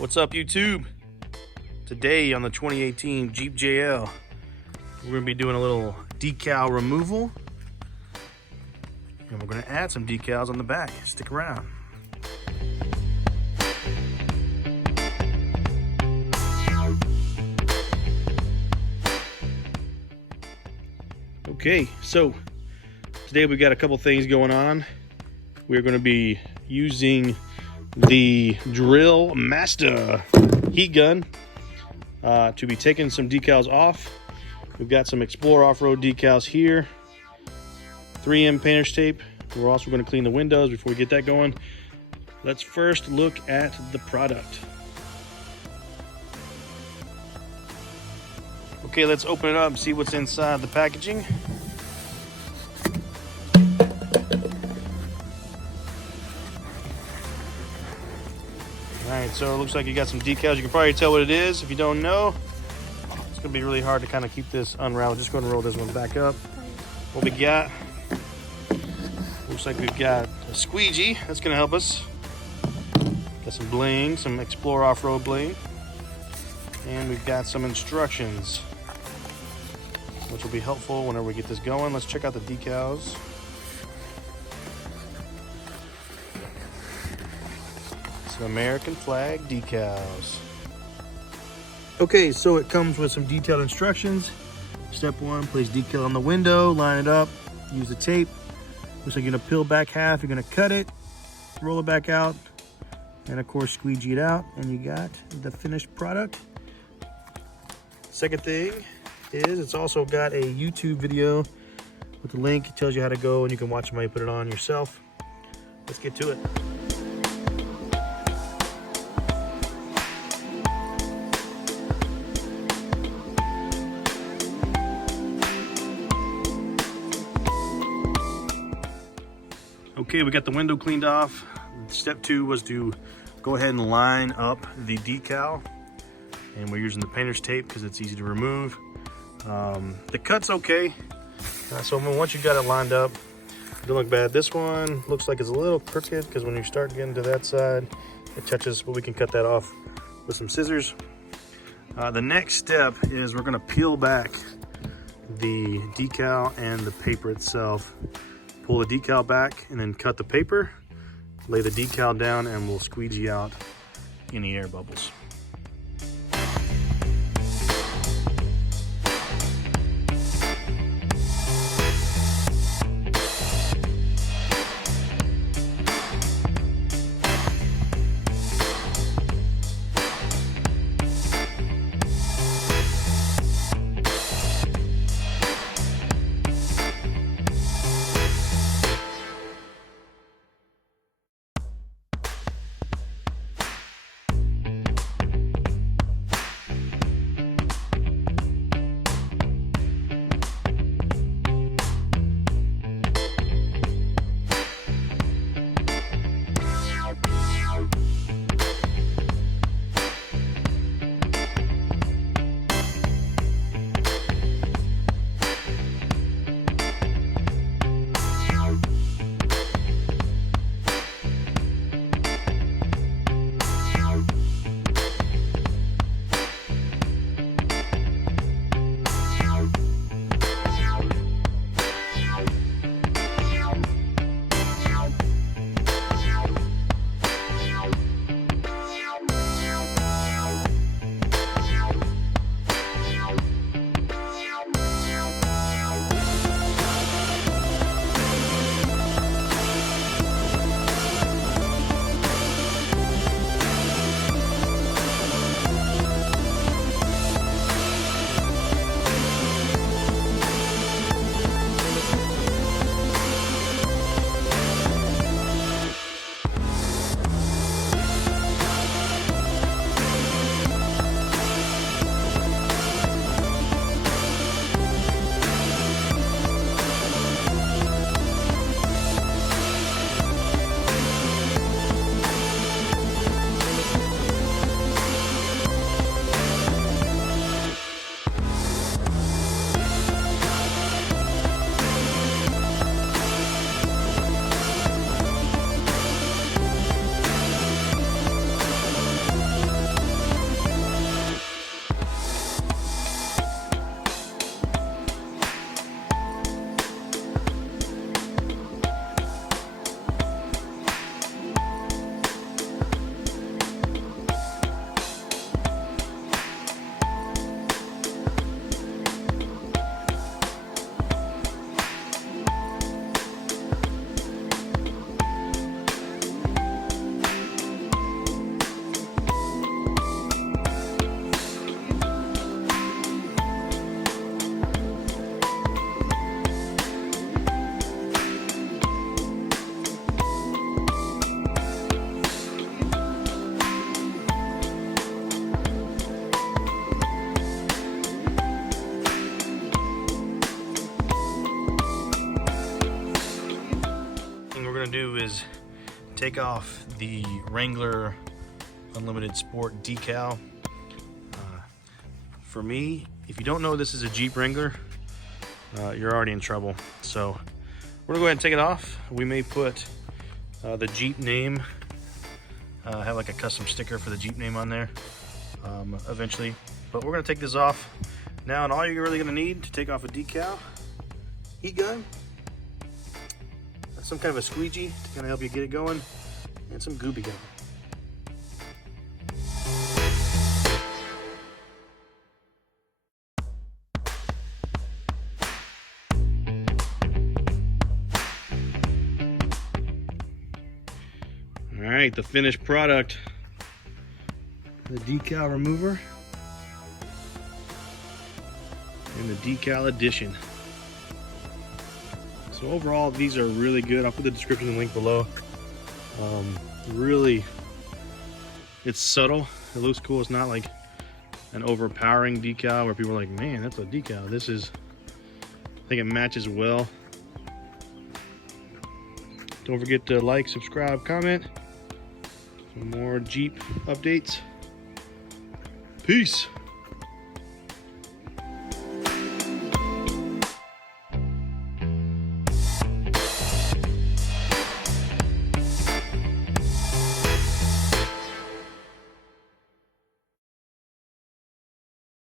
What's up, YouTube? Today on the 2018 Jeep JL, we're going to be doing a little decal removal, and we're going to add some decals on the back. Stick around. Okay, so today we've got a couple things going on. We're going to be using the Drill Master heat gun to be taking some decals off. We've got some XPLORE Off-Road decals here, 3M painter's tape. We're also going to clean the windows before we get that going. Let's first look at the product. Okay, let's open it up and see what's inside the packaging. Alright, so it looks like you got some decals. You can probably tell what it is. If you don't know, it's going to be really hard to kind of keep this unraveled. Just go ahead and roll this one back up. What we got, looks like we've got a squeegee. That's going to help us. Got some bling, some XPLORE Off-Road bling. And we've got some instructions, which will be helpful whenever we get this going. Let's check out the decals. American Flag decals. Okay, so it comes with some detailed instructions. Step 1, place decal on the window, line it up, use the tape. Looks like you're gonna peel back half, you're gonna cut it, roll it back out, and of course squeegee it out, and you got the finished product. Second thing is it's also got a YouTube video with a link. It tells you how to go, and you can watch somebody put it on yourself. Let's get to it. Okay, we got the window cleaned off. Step 2 was to go ahead and line up the decal. And we're using the painter's tape because it's easy to remove. The cut's okay. So once you got it lined up, it don't look bad. This one looks like it's a little crooked because when you start getting to that side, it touches, but we can cut that off with some scissors. The next step is we're gonna peel back the decal and the paper itself. Pull the decal back and then cut the paper, lay the decal down, and we'll squeegee out any air bubbles. is take off the Wrangler Unlimited Sport decal. For me, if you don't know this is a Jeep Wrangler, you're already in trouble. So we're gonna go ahead and take it off. We may put the Jeep name, have like a custom sticker for the Jeep name on there eventually. But we're gonna take this off now, and all you're really gonna need to take off a decal, heat gun, some kind of a squeegee to kind of help you get it going, and some goopy gun. All right, the finished product, the decal remover and the decal addition. So overall, these are really good. I'll put the description and link below. Really, it's subtle. It looks cool. It's not like an overpowering decal where people are like, man, that's a decal. This is, I think it matches well. Don't forget to like, subscribe, comment. For more Jeep updates. Peace.